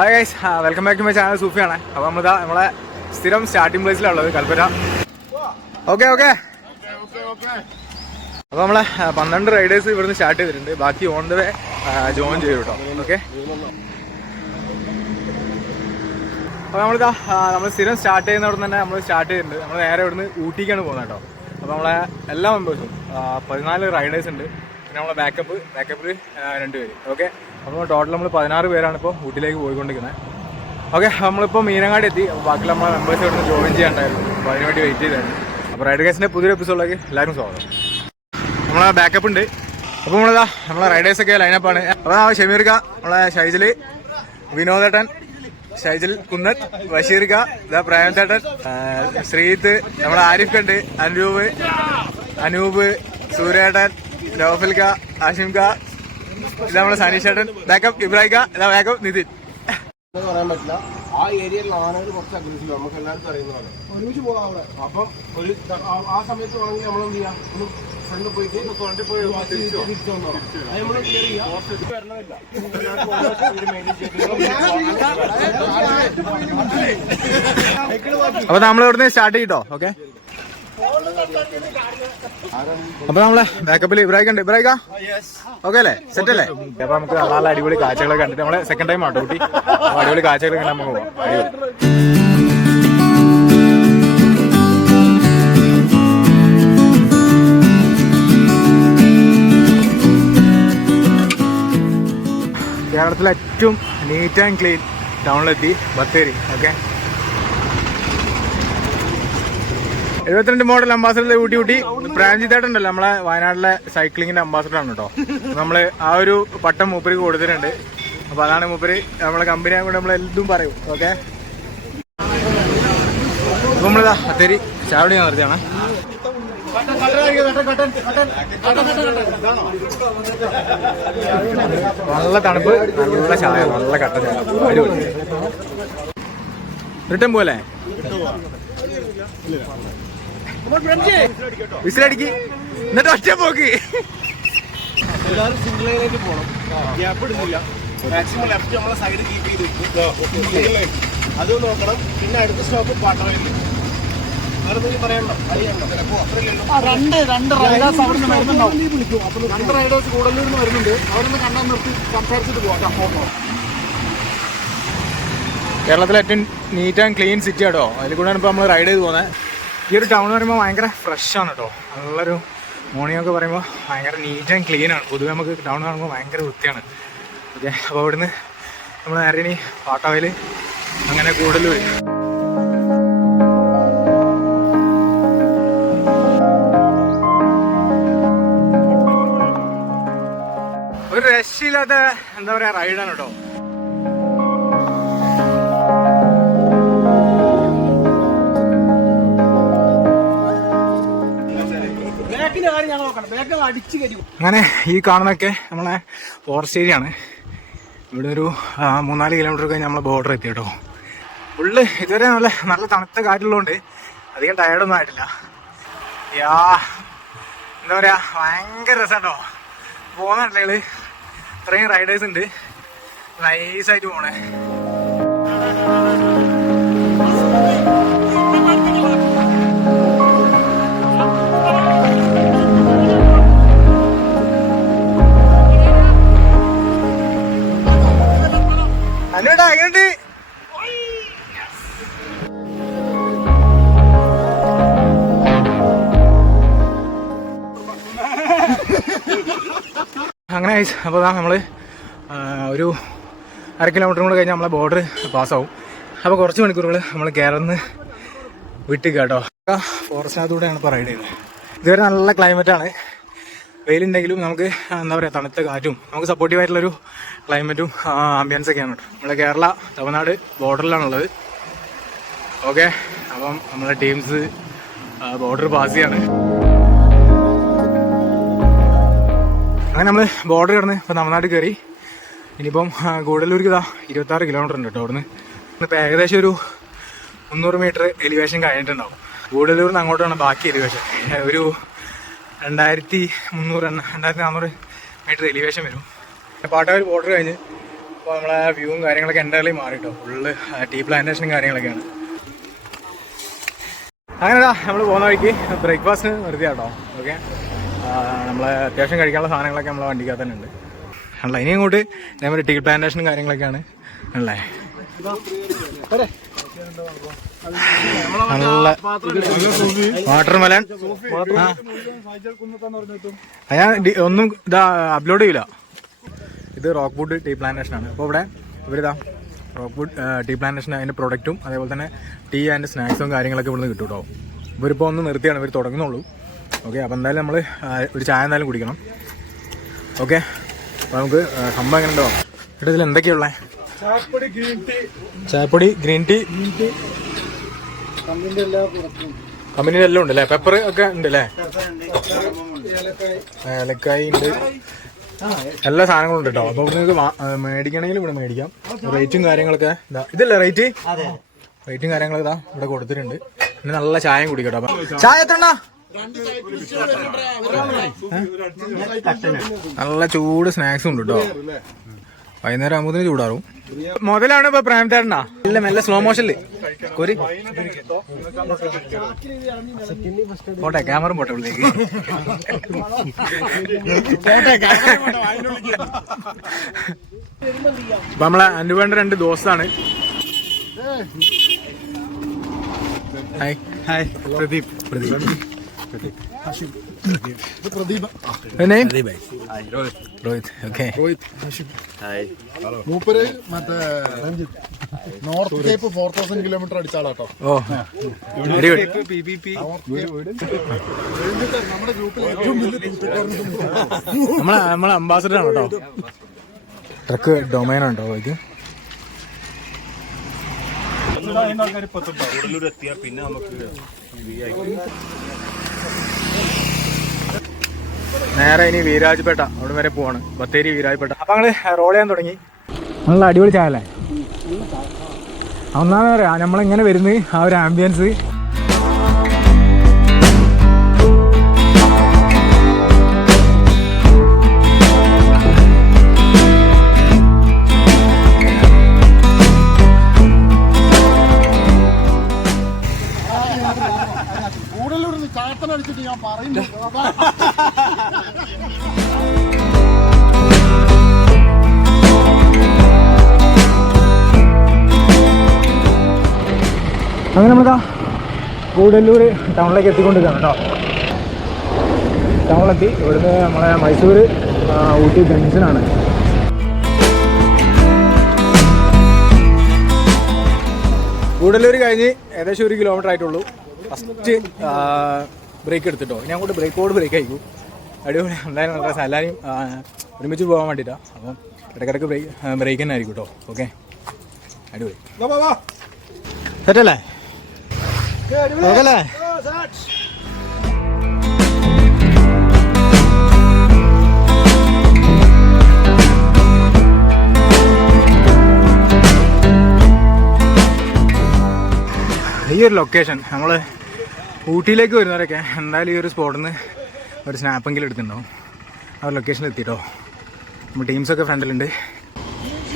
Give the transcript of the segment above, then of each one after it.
Hi guys welcome back to my channel സൂഫിയാണ് അപ്പോൾ നമ്മളിതാ നമ്മളെ സ്ഥിരം സ്റ്റാർട്ടിംഗ് പ്ലേസിലാണ് ഉള്ളത് കൽപ്പറ്റ. ഓക്കെ ഓക്കെ അപ്പോൾ നമ്മളെ പന്ത്രണ്ട് റൈഡേഴ്സ് ഇവിടുന്ന് സ്റ്റാർട്ട് ചെയ്തിട്ടുണ്ട്. ബാക്കി ഓൺ ദ വേ ജോയിൻ ചെയ്തു കേട്ടോ ഓക്കെ അപ്പോൾ നമ്മളിതാ നമ്മൾ സ്ഥിരം സ്റ്റാർട്ട് ചെയ്യുന്നവിടെ തന്നെ നമ്മൾ സ്റ്റാർട്ട് ചെയ്തിട്ടുണ്ട്. നമ്മൾ നേരെ ഇവിടുന്ന് ഊട്ടിക്കാണ് പോകുന്നത് കേട്ടോ അപ്പോൾ നമ്മളെ എല്ലാ മെമ്പേഴ്സും പതിനാല് റൈഡേഴ്സ് ഉണ്ട്. പിന്നെ നമ്മളെ ബാക്കപ്പ് ബാക്കപ്പിൽ രണ്ട് പേര് ഓക്കെ അപ്പോൾ ടോട്ടൽ നമ്മൾ പതിനാറ് പേരാണ് ഇപ്പോൾ ഊട്ടിലേക്ക് പോയിക്കൊണ്ടിരിക്കുന്നത് ഓക്കെ നമ്മളിപ്പോൾ മീനങ്ങാടി എത്തി. ബാക്കി നമ്മളെ മെമ്പേഴ്സ് ഇവിടുന്ന് ജോയിൻ ചെയ്യാണ്ടായിരുന്നു. അപ്പോൾ അതിന് വേണ്ടി വെയിറ്റ് ചെയ്തായിരുന്നു. അപ്പോൾ റൈഡ് ഗേഴ്സിന്റെ പുതിയൊരു എപ്പിസോഡിലേക്ക് എല്ലാവരും സ്വാഗതം. നമ്മളെ ബാക്കപ്പ് ഉണ്ട്. അപ്പോൾ നമ്മളതാ നമ്മളെ റൈഡേഴ്സൊക്കെ ലൈനപ്പാണ് അപ്പോൾ ഷമീർക്ക നമ്മളെ ഷൈജിൽ വിനോദേട്ടൻ ഷൈജിൽ കുന്നത്ത് ബഷീർക്ക ഇതാ പ്രേമത്തേട്ടൻ ശ്രീത്ത് നമ്മളെ ആരിഫ് ഉണ്ട് അനൂപ് അനൂപ് സൂര്യേട്ടൻ നൗഫൽക്ക ക ഇതാ നമ്മളെ സനീഷേട്ടൻ ബാക്കപ്പ് ഇബ്രാഹിം ഇബ്രാഹിക്ക ഇതാ ബാക്കപ്പ് നിതിൻ. പറയാൻ പറ്റില്ല. ആ ഏരിയയിൽ ആനകൾ കുറച്ച് അഗ്രസീവ് നമുക്ക് എല്ലാവർക്കും അറിയുന്നതാണ് ഒരുമിച്ച് പോകാം അവിടെ. അപ്പം ഒരു ആ- സമയത്ത് വേണമെങ്കിൽ നമ്മൾ എന്ത് ചെയ്യാം? ഒന്ന് ഫ്രണ്ട് പോയിട്ട് ഫ്രണ്ടിൽ പോയി തിരിച്ചു വന്നോ അത് നമ്മൾ ക്ലിയർ ചെയ്യാം. അപ്പൊ നമ്മൾ ഇവിടുന്ന് സ്റ്റാർട്ട് ചെയ്യട്ടോ ഓക്കെ അപ്പൊ നമ്മളെ ബാക്കപ്പിൽ ഇബ്രാഹിം ഉണ്ട് ഇബ്രാഹിക്ക ഓക്കെ അല്ലേ? സെറ്റ് അല്ലേ? അപ്പൊ നമുക്ക് നല്ല നല്ല അടിപൊളി കാഴ്ചകളൊക്കെ കണ്ടിട്ട് നമ്മളെ സെക്കൻഡ് ടൈം ആട്ടോ കൂട്ടി. അടിപൊളി കാഴ്ചകളൊക്കെ കണ്ട് നമുക്ക് പോവാം. അടിപൊളി. കേരളത്തിലെ ഏറ്റവും നീറ്റ് ആൻഡ് ക്ലീൻ ടൗണിലെത്തി ബത്തേരി ഓക്കെ എഴുപത്തിരണ്ട് മോഡൽ അംബാസഡർ ഊട്ടി ഊട്ടി. പ്രാഞ്ചിതേട്ടുണ്ടല്ലോ നമ്മളെ വയനാട്ടിലെ സൈക്ലിങ്ങിന്റെ അംബാസഡർ ആണ് കേട്ടോ നമ്മൾ ആ ഒരു പട്ടം മൂപ്പർക്ക് കൊടുത്തിട്ടുണ്ട്. അപ്പൊ അതാണ് മൂപ്പര് നമ്മളെ കമ്പനി ആയതുകൊണ്ട് നമ്മൾ എന്തും പറയും. ഓക്കെ നമ്മളിതാ അത്തേരി ചാവടി നിർത്തിയാണ് നല്ല തണുപ്പ് നല്ല ചായ നല്ല കട്ട ചായ. റിട്ടേൺ പോലെ വിസിലടിക്ക്. എന്നിട്ട് ഒറ്റ പോക്ക്. എല്ലാവരും സിംഗിൾ ലൈനിലേക്ക് പോകണം ഗ്യാപ്പ് മാക്സിമം ലെഫ്റ്റ് നമ്മളെ സൈഡ് കീപ്പ് ചെയ്ത് അത് നോക്കണം. പിന്നെ അടുത്ത സ്റ്റോപ്പ് അത്രയല്ലല്ലോ രണ്ട് രണ്ട് റൈഡേഴ്സ് അവിടെ നിന്ന് വരുന്നുണ്ടാവും. രണ്ട് റൈഡേഴ്സ് കൂടുതലിൽ നിന്ന് വരുന്നുണ്ട്. അവിടെ നിന്ന് കണ്ടാൽ നിർത്തി സംസാരിച്ചിട്ട് പോകാം കേരളത്തിലെ ഏറ്റവും നീറ്റ് ആൻഡ് ക്ലീൻ സിറ്റി ആട്ടോ. അതിൽ കൂടെയാണ് ഇപ്പോൾ നമ്മൾ റൈഡ് ചെയ്ത് പോകുന്നത് ഈ ഒരു ടൗൺ എന്ന് പറയുമ്പോൾ ഭയങ്കര ഫ്രഷ് ആണ് കേട്ടോ നല്ലൊരു മോർണിംഗ് ഒക്കെ പറയുമ്പോൾ ഭയങ്കര നീറ്റ് ആൻഡ് ക്ലീൻ ആണ്. പൊതുവെ നമുക്ക് ടൗൺ കാണുമ്പോൾ ഭയങ്കര വൃത്തിയാണ്. ഓക്കെ അപ്പോൾ അവിടുന്ന് നമ്മൾ നേരെ ഇനി പാട്ടാവയിൽ അങ്ങനെ കൂടുതൽ ഒരു രക്ഷയില്ലാത്ത എന്താ പറയാ റൈഡാണ് കേട്ടോ അങ്ങനെ ഈ കാണുന്നൊക്കെ നമ്മളെ ഫോറസ്റ്റ് ഏരിയ ആണ്. ഇവിടെ ഒരു മൂന്നാൽ കിലോമീറ്റർ കഴിഞ്ഞ് നമ്മളെ ബോർഡർ എത്തി കേട്ടോ. ഉള്ളു ഇതുവരെ നല്ല നല്ല തണുത്ത കാറ്റുള്ളതുകൊണ്ട് അധികം ടയർഡൊന്നും ആയിട്ടില്ല. യാ എന്താ പറയാ ഭയങ്കര രസമാട്ടോ പോകുന്നുണ്ടെങ്കിൽ ഇത്രയും റൈഡേഴ്സ് ഉണ്ട്. നൈസായിട്ട് പോണേ. അനുവേട്ടാ എങ്ങനെയുണ്ട്? അങ്ങനെ അപ്പോൾ നമ്മൾ ഒരു അര കിലോമീറ്റർ കൂടെ കഴിഞ്ഞാൽ നമ്മളെ ബോർഡർ പാസ്സാവും അപ്പോൾ കുറച്ച് മണിക്കൂറുകൾ നമ്മൾ കേരളത്തിൽ വിട്ടിക്കുക കേട്ടോ ഫോറസ്റ്റിനകത്തൂടെയാണ് ഇപ്പോൾ റൈഡ് ചെയ്യുന്നത് ഇതുവരെ നല്ല ക്ലൈമറ്റാണ് വെയിലുണ്ടെങ്കിലും നമുക്ക് എന്താ പറയുക തണുത്ത കാറ്റും നമുക്ക് സപ്പോർട്ടീവ് ആയിട്ടുള്ളൊരു ക്ലൈമറ്റും ആംബിയൻസ് ഒക്കെയാണ് കേട്ടോ. നമ്മളെ കേരള തമിഴ്നാട് ബോർഡറിലാണുള്ളത് ഓക്കെ അപ്പം നമ്മളെ ടീംസ് ബോർഡർ പാസ് ചെയ്യാണ്. അങ്ങനെ നമ്മൾ ബോർഡർ കടന്ന് ഇപ്പം തമിഴ്നാട് കയറി ഇനിയിപ്പം ഗൂഡല്ലൂർക്ക് ഇതാ ഇരുപത്താറ് കിലോമീറ്റർ ഉണ്ട് കേട്ടോ അവിടുന്ന്. ഇപ്പം ഏകദേശം ഒരു മുന്നൂറ് മീറ്റർ എലിവേഷൻ കഴിഞ്ഞിട്ടുണ്ടാവും. ഗൂഡല്ലൂരിൽ നിന്ന് അങ്ങോട്ടാണ് ബാക്കി എലിവേഷൻ ഒരു രണ്ടായിരത്തി മുന്നൂറ് എണ്ണ- രണ്ടായിരത്തി നാനൂറ് മീറ്റർ എലിവേഷൻ വരും. പാട്ടാവൂർ ബോർഡർ കഴിഞ്ഞ് അപ്പോൾ നമ്മളെ വ്യൂവും കാര്യങ്ങളൊക്കെ എന്റെ മാറി കേട്ടോ ഫുള്ള് ടീ പ്ലാന്റേഷനും കാര്യങ്ങളൊക്കെയാണ്. അങ്ങനെടാ നമ്മൾ പോകുന്ന വഴിക്ക് ബ്രേക്ക്ഫാസ്റ്റ് നിർത്തിയാട്ടോ ഓക്കെ നമ്മൾ അത്യാവശ്യം കഴിക്കാനുള്ള സാധനങ്ങളൊക്കെ നമ്മളെ വണ്ടിക്കകത്ത് തന്നെ ഉണ്ട്. അല്ല ഇനി ഞാൻ ഒരു ടീ പ്ലാന്റേഷനും കാര്യങ്ങളൊക്കെയാണ്. അല്ലേ? നല്ല വാട്ടർ ഞാൻ ഒന്നും ഇതാ അപ്ലോഡ് ചെയ്യില്ല ഇത് റോക്ക് വുഡ് ടീ പ്ലാന്റേഷൻ ആണ്. അപ്പോൾ ഇവിടെ ഇവരിതാ റോക്ക് വുഡ് ടീ പ്ലാന്റേഷൻ അതിന്റെ പ്രൊഡക്റ്റും അതേപോലെ തന്നെ ടീ ആൻഡ് സ്നാക്സും കാര്യങ്ങളൊക്കെ ഇവിടുന്ന് കിട്ടും കേട്ടോ ഇവരിപ്പോൾ ഒന്ന് നിർത്തിയാണ്. ഇവർ തുടങ്ങുന്നുള്ളൂ. ഓക്കെ അപ്പോൾ എന്തായാലും നമ്മൾ ഒരു ചായ എന്തായാലും കുടിക്കണം. ഓക്കെ അപ്പോൾ നമുക്ക് സംഭവം എങ്ങനെ ഉണ്ടോ ഇവിടെ ഇതിൽ എന്തൊക്കെയുള്ളത് ചായപ്പൊടി ഗ്രീൻ ടീ. ചായപ്പൊടി ഗ്രീൻ ടീ. കമ്പിന്റെ എല്ലാ പുറത്തും. കമ്പനിയിൽ എല്ലാം ഉണ്ട് അല്ലേ പെപ്പർ ഒക്കെ ഉണ്ട് അല്ലേ ഏലക്കായി ഉണ്ട്. എല്ലാ സാധനങ്ങളും ഉണ്ട് കേട്ടോ. അപ്പൊ നിങ്ങൾക്ക് മേടിക്കണമെങ്കിൽ ഇവിടെ മേടിക്കാം. റേറ്റും കാര്യങ്ങളൊക്കെ ഇതാ. ഇതല്ലേ റേറ്റ്? റേറ്റും കാര്യങ്ങളൊക്കെ ഇതാ ഇവിടെ കൊടുത്തിട്ടുണ്ട്. പിന്നെ നല്ല ചായയും കുടിക്കട്ടോ അപ്പൊ ചായ എത്ര നല്ല ചൂട് സ്നാക്സും ഉണ്ട് കേട്ടോ. വൈകുന്നേരം ആകുമ്പോൾ ചൂടാറും. മുതലാണ് ഇപ്പൊ പ്രേമത്തേട്ടനാ ഇല്ല മെല്ലെ സ്ലോ മോഷനിൽ കോരി. പോട്ടെ ക്യാമറ പോട്ടെ ഉള്ളിലേക്ക് അപ്പൊ നമ്മളെ അനുവേണ്ട രണ്ട് ദോസ്താണ്. Hi hi Pradeep. Pradeep. Pradeep. Rohit okay Rohit മൂപ്പര് മറ്റേ North Cape four thousand kilometre അടിച്ചാളാട്ടോ. ഓ വെരി ഗുഡ് നമ്മുടെ ഗ്രൂപ്പിൽ ഏറ്റവും നമ്മളെ നമ്മളെ അംബാസഡർ ആണ് കേട്ടോ ട്രക്ക് ഡൊമൈൻ ഉണ്ടോ ഇത്? നേരെ ഇനി വീരാജ്പേട്ട അവിടെ വരെ പോവാണ്. ബത്തേരി വീരാജ്പേട്ട. അപ്പൊ ഞങ്ങൾ റോൾ ചെയ്യാൻ തുടങ്ങി. നല്ല അടിപൊളി ചായ അല്ലേ ഒന്നാമത് പറയാ നമ്മളിങ്ങനെ വരുന്നത് ആ ഒരു ആംബിയൻസ് അങ്ങനെ നമ്മളിതാ കൂടല്ലൂർ ടൗണിലേക്ക് എത്തിക്കൊണ്ടിരിക്കുകയാണ് കേട്ടോ. ടൗണിലെത്തി. ഇവിടുന്ന് നമ്മളെ മൈസൂർ ഊട്ടി ജംഗ്ഷനാണ്. കൂടല്ലൂർ കഴിഞ്ഞ് ഏകദേശം ഒരു കിലോമീറ്റർ ആയിട്ടുള്ളൂ. ഫസ്റ്റ് ബ്രേക്ക് എടുത്തിട്ടോ. ഇനി അങ്ങോട്ട് ബ്രേക്കോട് ബ്രേക്ക് ആയിക്കും അടിപൊളി. എന്തായാലും നല്ല രസം. എല്ലാവരും ഒരുമിച്ച് പോകാൻ വേണ്ടിയിട്ടാണ് അപ്പം ഇടയ്ക്കിടയ്ക്ക് ബ്രേക്ക് ബ്രേക്ക് തന്നെ ആയിരിക്കും കേട്ടോ. ഓക്കെ അടിപൊളി. സെറ്റല്ലേ ഓക്കെ അല്ലേ ഈ ഒരു ലൊക്കേഷൻ നമ്മൾ ഊട്ടിയിലേക്ക് വരുന്നവരൊക്കെ എന്തായാലും ഈ ഒരു സ്പോട്ടിൽ നിന്ന് ഒരു സ്നാപ്പെങ്കിലും എടുത്തിട്ടുണ്ടാവും. ആ ഒരു ലൊക്കേഷനിൽ എത്തിയിട്ടോ നമ്മൾ ടീംസൊക്കെ ഫ്രണ്ടിലുണ്ട്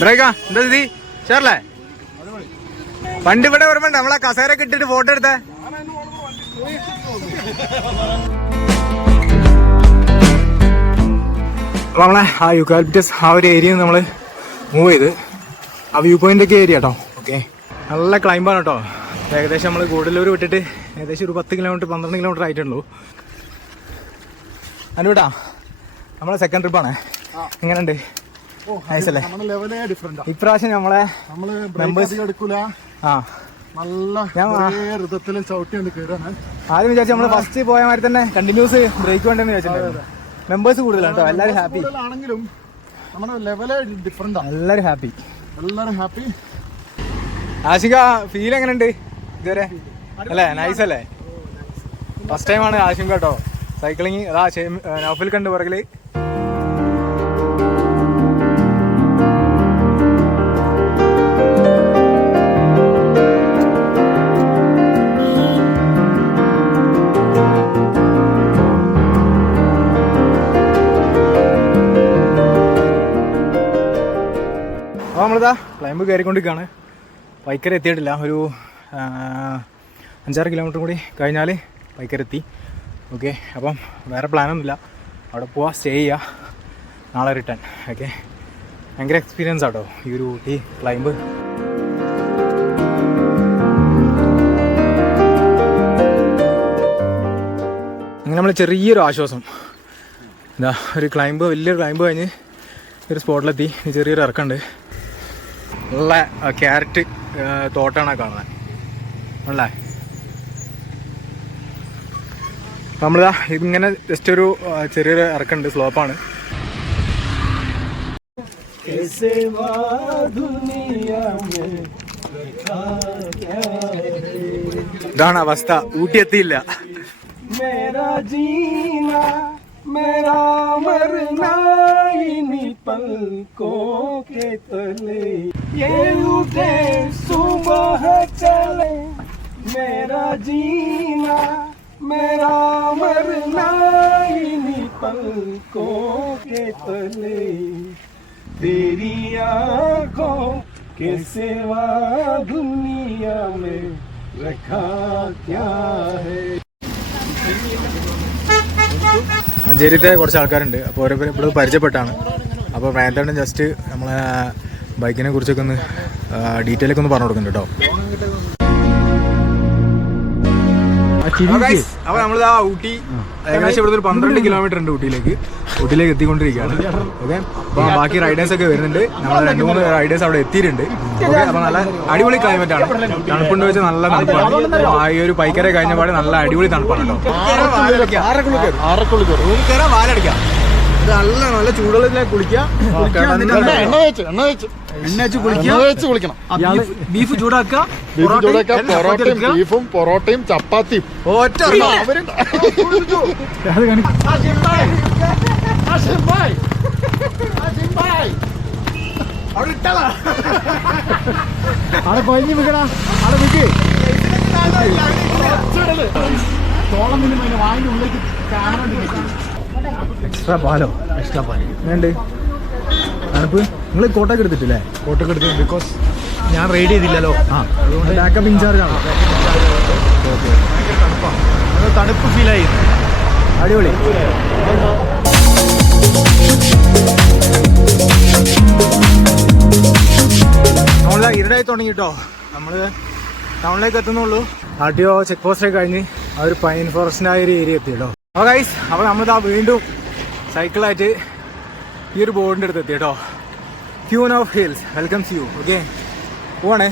ബ്രേക്കാ എന്താ സ്ഥിതി? ചേർലേ പണ്ട് ഇവിടെ വരുമ്പോ നമ്മളെ കസേരൊക്കെ ഇട്ടിട്ട് ഫോട്ടോ എടുത്തേ. നമ്മളെ ആ യുക്കാലിപ്റ്റസ് ആ ഒരു ഏരിയ നമ്മൾ മൂവ് ചെയ്ത്. ആ വ്യൂ പോയിന്റ് ഒക്കെ ഏരിയ കേട്ടോ ഓക്കെ നല്ല ക്ലൈംബാണ് കേട്ടോ ഏകദേശം നമ്മൾ ഗൂഡല്ലൂർ വിട്ടിട്ട് ഏകദേശം ഒരു പത്ത് കിലോമീറ്റർ പന്ത്രണ്ട് കിലോമീറ്റർ ആയിട്ടുള്ളൂ. അനുവിട്ടാ നമ്മളെ സെക്കൻഡ് ട്രിപ്പാണ് എങ്ങനെയുണ്ട്? ഇപ്രാവശ്യം നമ്മളെ നല്ല ആദ്യം വിചാരിച്ചു നമ്മൾ ഫസ്റ്റ് പോയ മാതിരി തന്നെ കണ്ടിന്യൂസ് ബ്രേക്ക് വേണ്ടെന്ന് വിചാരിച്ചിട്ടുണ്ട് മെമ്പേഴ്സ് കൂടുതലാണ് കേട്ടോ എല്ലാവരും ഹാപ്പി ആണെങ്കിലും നമ്മുടെ ലെവലേ ഡിഫറെന്റാ എല്ലാവരും ഹാപ്പി എല്ലാരും ഹാപ്പി ആശിക ഫീൽ എങ്ങനെയുണ്ട് ഇതുവരെ? അല്ലേ നൈസ് അല്ലേ? ഫസ്റ്റ് ടൈമാണ് ആശിക കേട്ടോ. സൈക്ലിങ് അതാ നൗഫിൽ കണ്ട് പുറകിൽ. അപ്പോൾ ക്ലൈമ്പ് കയറിക്കൊണ്ടിരിക്കുകയാണ്. പൈക്കര എത്തിയിട്ടില്ല. ഒരു അഞ്ചാറ് കിലോമീറ്റർ കൂടി കഴിഞ്ഞാൽ പൈക്കരെത്തി ഓക്കെ അപ്പം വേറെ പ്ലാനൊന്നുമില്ല അവിടെ പോവാ സ്റ്റേ ചെയ്യുക നാളെ റിട്ടേൺ ഓക്കെ ഭയങ്കര എക്സ്പീരിയൻസ് ആട്ടോ ഈ ഒരു ഊട്ടി ക്ലൈമ്പ് അങ്ങനെ നമ്മൾ ചെറിയൊരു ആശ്വാസം. എന്താ ഒരു ക്ലൈമ്പ് വലിയൊരു ക്ലൈമ്പ് കഴിഞ്ഞ് ഒരു സ്പോട്ടിലെത്തി ചെറിയൊരു ഇറക്കമുണ്ട് നല്ല ക്യാരറ്റ് തോട്ടാണ് കാണുന്നത്. അല്ലേ? നമ്മളിതാ ഇങ്ങനെ ജസ്റ്റ് ഒരു ചെറിയൊരു ഇറക്കുണ്ട് സ്ലോപ്പാണ്. ഇതാണ് അവസ്ഥ. ഊട്ടി എത്തിയില്ല मेरा मरना इन्हीं पलकों के तले। ये उठे सुबह चले, मेरा जीना मेरा मरना इन्हीं पलकों के तले। तेरी आँखों के सिवा दुनिया में रखा क्या है? മഞ്ചേരിത്തെ കുറച്ച് ആൾക്കാരുണ്ട്. അപ്പോൾ ഓരോ ഇവിടെ പരിചയപ്പെട്ടാണ്. അപ്പോൾ വേന്തണ്ണൻ ജസ്റ്റ് നമ്മളെ ബൈക്കിനെ കുറിച്ചൊക്കെ ഒന്ന് ഡീറ്റെയിലൊക്കെ ഒന്ന് പറഞ്ഞു കൊടുക്കുന്നുണ്ട് കേട്ടോ അപ്പോൾ നമ്മളിതാ ഊട്ടി ഏകദേശം ഇവിടെ ഒരു പന്ത്രണ്ട് കിലോമീറ്റർ ഉണ്ട് ഊട്ടിയിലേക്ക് ഊട്ടിയിലേക്ക് എത്തിക്കൊണ്ടിരിക്കുകയാണ് ഓക്കെ അപ്പൊ ബാക്കി റൈഡേഴ്സ് ഒക്കെ വരുന്നുണ്ട് നമ്മൾ രണ്ട് മൂന്ന് റൈഡേഴ്സ് അവിടെ എത്തിയിട്ടുണ്ട് ഓക്കെ അപ്പോൾ നല്ല അടിപൊളി ക്ലൈമറ്റ് ആണ് തണുപ്പുണ്ട് വെച്ച് നല്ല തണുപ്പാണ് ആ ഈ ഒരു പൈക്കരെ കഴിഞ്ഞ പാടെ നല്ല അടിപൊളി തണുപ്പാണ് കേട്ടോ റൂമിൽ കയറാൻ വാലടിക്കാം നല്ല നല്ല ചൂടുള്ള കുളിക്കുക. എണ്ണ വെച്ച് എണ്ണ വെച്ച് എണ്ണ വെച്ച്. കുളിക്കുക. എണ്ണ വെച്ച് കുളിക്കണം. ബീഫ് ചൂടാക്കുക ബീഫ് പൊറോട്ടയും. ബീഫും പൊറോട്ടയും ചപ്പാത്തിയും. ഒറ്റ അവരുണ്ട് അത് കാണി അവിടെ കൊഞ്ഞു വിൽക്കടാ അവിടെ വിൽക്ക് എക്സ്ട്രാ പാലോ? എക്സ്ട്രാ പാൽ. വേണ്ട തണുപ്പ്? നിങ്ങൾ കോട്ടൊക്കെ എടുത്തിട്ടില്ലേ? കോട്ടൊക്കെ എടുത്തു ബിക്കോസ് ഞാൻ റൈഡ് ചെയ്തില്ലല്ലോ. ആ. അതുകൊണ്ട് ബാക്കപ്പ് ഇൻചാർജ് ആണ്. ഓക്കെ തണുപ്പ്. ഫീൽ ആയി. അടിപൊളി. നമ്മൾ ഇരുടായി തുടങ്ങി കേട്ടോ നമ്മൾ ടൗണിലേക്ക് എത്തുന്നുള്ളൂ. ആർ ടി ഒ ചെക്ക് പോസ്റ്റൊക്കെ കഴിഞ്ഞ് ആ ഒരു പൈൻ ഫോറസ്റ്റിനായ ഒരു ഏരിയ എത്തി കേട്ടോ അപ്പോൾ ഗൈസ് അപ്പോൾ നമ്മളിതാ വീണ്ടും സൈക്കിളായിട്ട് ഈ ഒരു ബോർഡിന്റെ അടുത്ത് എത്തി കേട്ടോ. Queen of hills welcome welcomes you okay പോവാണേ.